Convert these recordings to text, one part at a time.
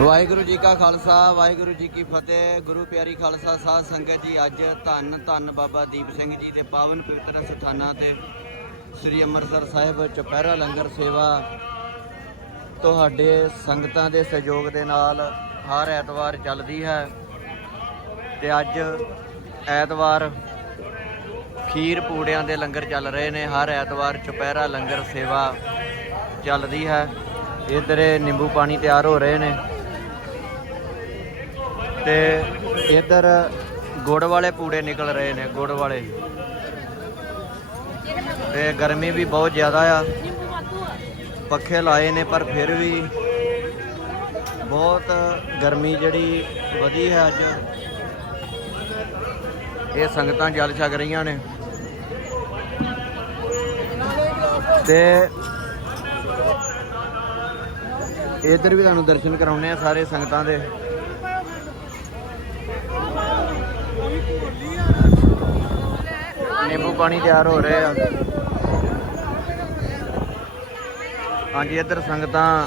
ਵਾਹਿਗੁਰੂ ਜੀ ਕਾ ਖਾਲਸਾ, ਵਾਹਿਗੁਰੂ ਜੀ ਕੀ ਫਤਿਹ। ਗੁਰੂ ਪਿਆਰੀ ਖਾਲਸਾ ਸਾਧ ਸੰਗਤ ਜੀ, ਅੱਜ ਧੰਨ ਧੰਨ ਬਾਬਾ ਦੀਪ ਸਿੰਘ ਜੀ ਦੇ ਪਾਵਨ ਪਵਿੱਤਰ ਸਥਾਨਾਂ ਤੇ ਸ੍ਰੀ ਅੰਮ੍ਰਿਤਸਰ ਸਾਹਿਬ ਚੁਪਹਿਰਾ ਲੰਗਰ ਸੇਵਾ ਤੁਹਾਡੇ ਸੰਗਤਾਂ ਦੇ ਸਹਿਯੋਗ ਦੇ ਨਾਲ ਹਰ ਐਤਵਾਰ ਚੱਲਦੀ ਹੈ ਤੇ ਅੱਜ ਐਤਵਾਰ ਖੀਰ ਪੂੜਿਆਂ ਦੇ ਲੰਗਰ ਚੱਲ ਰਹੇ ਨੇ। ਹਰ ਐਤਵਾਰ ਚੁਪਹਿਰਾ ਲੰਗਰ ਸੇਵਾ ਚੱਲਦੀ ਹੈ। ਇੱਧਰ ਨਿੰਬੂ ਪਾਣੀ ਤਿਆਰ ਹੋ ਰਹੇ ਨੇ। ਤੇ ਇੱਧਰ ਗੁੜ ਵਾਲੇ ਪੂੜੇ ਨਿਕਲ ਰਹੇ ਨੇ, ਗੁੜ ਵਾਲੇ। ਤੇ ਗਰਮੀ ਵੀ ਬਹੁਤ ਜ਼ਿਆਦਾ ਆ। ਪੱਖੇ ਲਾਏ ਨੇ, ਪਰ ਫਿਰ ਵੀ ਬਹੁਤ ਗਰਮੀ ਜਿਹੜੀ ਵਧੀ ਹੈ ਅੱਜ। ਇਹ ਸੰਗਤਾਂ ਜਲ ਛਕ ਰਹੀਆਂ ਨੇ। ਤੇ ਇੱਧਰ ਵੀ ਤੁਹਾਨੂੰ ਦਰਸ਼ਨ ਕਰਾਉਣੇ ਆ ਸਾਰੇ ਸੰਗਤਾਂ ਦੇ। ਨਿੰਬੂ ਪਾਣੀ ਤਿਆਰ ਹੋ ਰਹੇ ਆ। ਹਾਂਜੀ, ਇੱਧਰ ਸੰਗਤਾਂ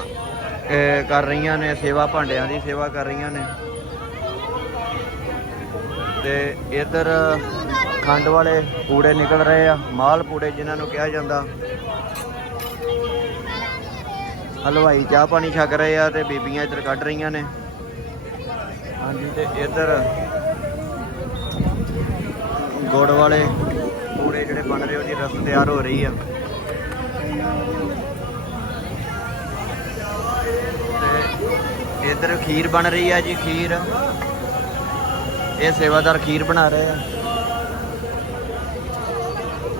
ਕਰ ਰਹੀਆਂ ਨੇ, ਸੇਵਾ ਭਾਂਡਿਆਂ ਦੀ ਸੇਵਾ ਕਰ ਰਹੀਆਂ ਨੇ। ਤੇ ਇੱਧਰ ਖੰਡ ਵਾਲੇ ਪੂੜੇ ਨਿਕਲ ਰਹੇ ਆ, ਮਾਲ ਪੂੜੇ ਜਿਨ੍ਹਾਂ ਨੂੰ ਕਿਹਾ ਜਾਂਦਾ। ਹਲਵਾਈ ਚਾਹ ਪਾਣੀ ਛਕ ਰਹੇ ਆ ਤੇ ਬੀਬੀਆਂ ਇੱਧਰ ਕੱਢ ਰਹੀਆਂ ਨੇ। ਹਾਂਜੀ, ਤੇ ਇੱਧਰ ਗੁੜ ਵਾਲੇ ਪੂੜੇ ਜਿਹੜੇ ਬਣ ਰਹੇ, ਉਹਦੀ ਰਸ ਤਿਆਰ ਹੋ ਰਹੀ ਆ। ਤੇ ਇੱਧਰ ਖੀਰ ਬਣ ਰਹੀ ਆ ਜੀ, ਖੀਰ। ਇਹ ਸੇਵਾਦਾਰ ਖੀਰ ਬਣਾ ਰਹੇ ਆ।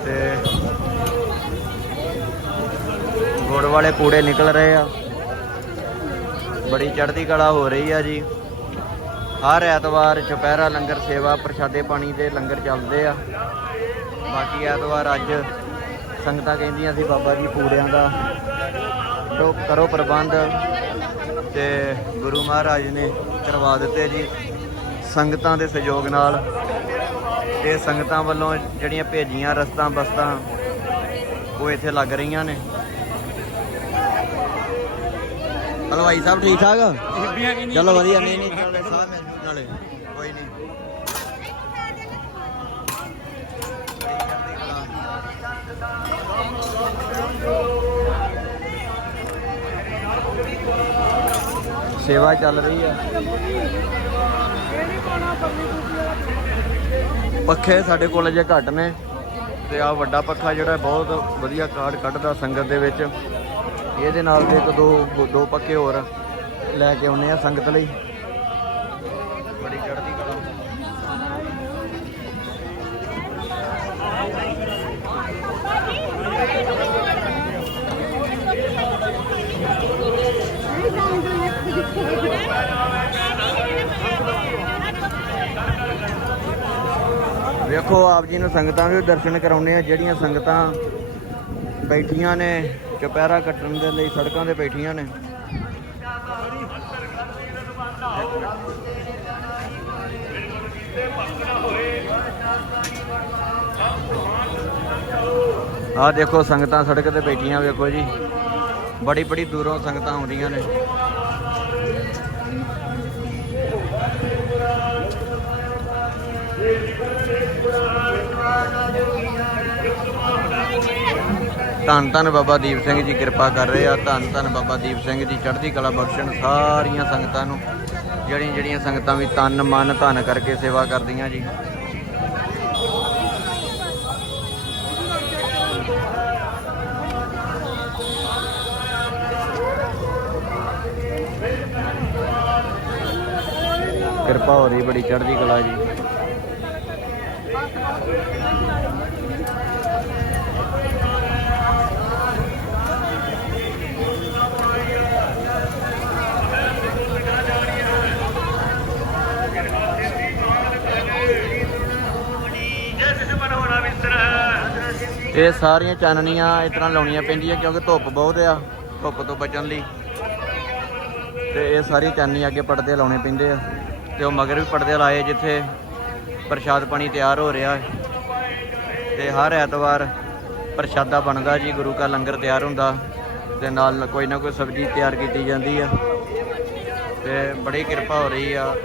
ਤੇ ਗੁੜ ਵਾਲੇ ਪੂੜੇ ਨਿਕਲ ਰਹੇ ਆ। ਬੜੀ ਚੜ੍ਹਦੀ ਕਲਾ ਹੋ ਰਹੀ ਆ ਜੀ। ਹਰ ਐਤਵਾਰ ਚੁਪਹਿਰਾ ਲੰਗਰ ਸੇਵਾ ਪ੍ਰਸ਼ਾਦੇ ਪਾਣੀ ਦੇ ਲੰਗਰ ਚੱਲਦੇ ਆ। ਬਾਕੀ ਐਤਵਾਰ ਅੱਜ ਸੰਗਤਾਂ ਕਹਿੰਦੀਆਂ ਸੀ ਬਾਬਾ ਜੀ ਪੂੜਿਆਂ ਦਾ। ਤੋ ਕਰੋ ਪ੍ਰਬੰਧ ਤੇ ਗੁਰੂ ਮਹਾਰਾਜ ਨੇ ਕਰਵਾ ਦਿੱਤੇ ਜੀ ਸੰਗਤਾਂ ਦੇ ਸਹਿਯੋਗ ਨਾਲ। ਤੇ ਸੰਗਤਾਂ ਵੱਲੋਂ ਜਿਹੜੀਆਂ ਭੇਜੀਆਂ ਰਸਤਾਂ ਬਸਤਾਂ ਉਹ ਇੱਥੇ ਲੱਗ ਰਹੀਆਂ ਨੇ। ਹਲਵਾਈ ਸਾਹਿਬ ਠੀਕ ਠਾਕ? ਚਲੋ ਵਧੀਆ ਨਹੀਂ ਨਹੀਂ। ਨਾਲੇ ਕੋਈ ਨਹੀਂ। ਸੇਵਾ ਚੱਲ ਰਹੀ ਹੈ ਪੱਖੇ ਸਾਡੇ ਕੋਲ ਜੇ ਘੱਟ ਨੇ ਤੇ ਆ ਵੱਡਾ ਪੱਖਾ ਜਿਹੜਾ ਬਹੁਤ ਵਧੀਆ ਕਾਰਡ ਕੱਢਦਾ ਸੰਗਤ ਦੇ ਵਿੱਚ। ਇਹਦੇ ਨਾਲ ਦੇ ਇੱਕ ਦੋ ਦੋ ਪੱਕੇ ਹੋਰ ਲੈ ਕੇ ਆਉਨੇ ਆ ਸੰਗਤ ਲਈ। ਬੜੀ ਚੜ੍ਹਦੀ ਕਲਾ ਵੇਖੋ, ਆਪ ਜੀ ਨੂੰ ਸੰਗਤਾਂ ਵੀ ਦਰਸ਼ਨ ਕਰਾਉਨੇ ਆ, ਜਿਹੜੀਆਂ ਸੰਗਤਾਂ ਬੈਠੀਆਂ ਨੇ, ਚੁਪਹਿਰਾ ਕੱਟਣ ਦੇ ਲਈ ਸੜਕਾਂ ਤੇ ਬੈਠੀਆਂ ਨੇ। ਆਹ ਦੇਖੋ ਸੰਗਤਾਂ ਸੜਕ ਤੇ ਬੈਠੀਆਂ ਵੇਖੋ ਜੀ। ਬੜੀ ਬੜੀ ਦੂਰੋਂ ਸੰਗਤਾਂ ਆਉਂਦੀਆਂ ਨੇ। ਧੰਨ ਧੰਨ ਬਾਬਾ ਦੀਪ ਸਿੰਘ ਜੀ ਕਿਰਪਾ ਕਰ ਰਹੇ ਆ, ਧੰਨ ਧੰਨ ਬਾਬਾ ਦੀਪ ਸਿੰਘ ਜੀ, ਚੜ੍ਹਦੀ ਕਲਾ ਬਖਸ਼ਣ ਸਾਰੀਆਂ ਸੰਗਤਾਂ ਨੂੰ, ਜਿਹੜੀਆਂ ਜਿਹੜੀਆਂ ਸੰਗਤਾਂ ਵੀ ਤਨ ਮਨ ਧਨ ਕਰਕੇ ਸੇਵਾ ਕਰਦੀਆਂ ਜੀ। ਕਿਰਪਾ ਹੋ ਰਹੀ ਬੜੀ ਚੜ੍ਹਦੀ ਕਲਾ ਜੀ। ਇਹ ਸਾਰੀਆਂ ਚਾਨਣੀਆਂ ਇਸ ਤਰ੍ਹਾਂ ਲਾਉਣੀਆਂ ਪੈਂਦੀਆਂ ਕਿਉਂਕਿ ਧੁੱਪ ਬਹੁਤ ਆ, ਧੁੱਪ ਤੋਂ ਬਚਣ ਲਈ। ਤੇ ਇਹ ਸਾਰੀ ਚਾਨਣੀ ਅੱਗੇ ਪਰਦੇ ਲਾਉਣੇ ਪੈਂਦੇ ਆ ਤੇ ਉਹ ਮਗਰ ਵੀ ਪਰਦੇ ਲਾਏ ਜਿੱਥੇ ਪ੍ਰਸ਼ਾਦ ਪਾਣੀ ਤਿਆਰ ਹੋ ਰਿਹਾ ਹੈ। ਤੇ ਹਰ ਐਤਵਾਰ ਪ੍ਰਸ਼ਾਦਾ ਬਣਦਾ ਜੀ, ਗੁਰੂ ਕਾ ਲੰਗਰ ਤਿਆਰ ਹੁੰਦਾ ਤੇ ਨਾਲ ਕੋਈ ਨਾ ਕੋਈ ਸਬਜ਼ੀ ਤਿਆਰ ਕੀਤੀ ਜਾਂਦੀ ਆ। ਤੇ ਬੜੀ ਕਿਰਪਾ ਹੋ ਰਹੀ ਆ।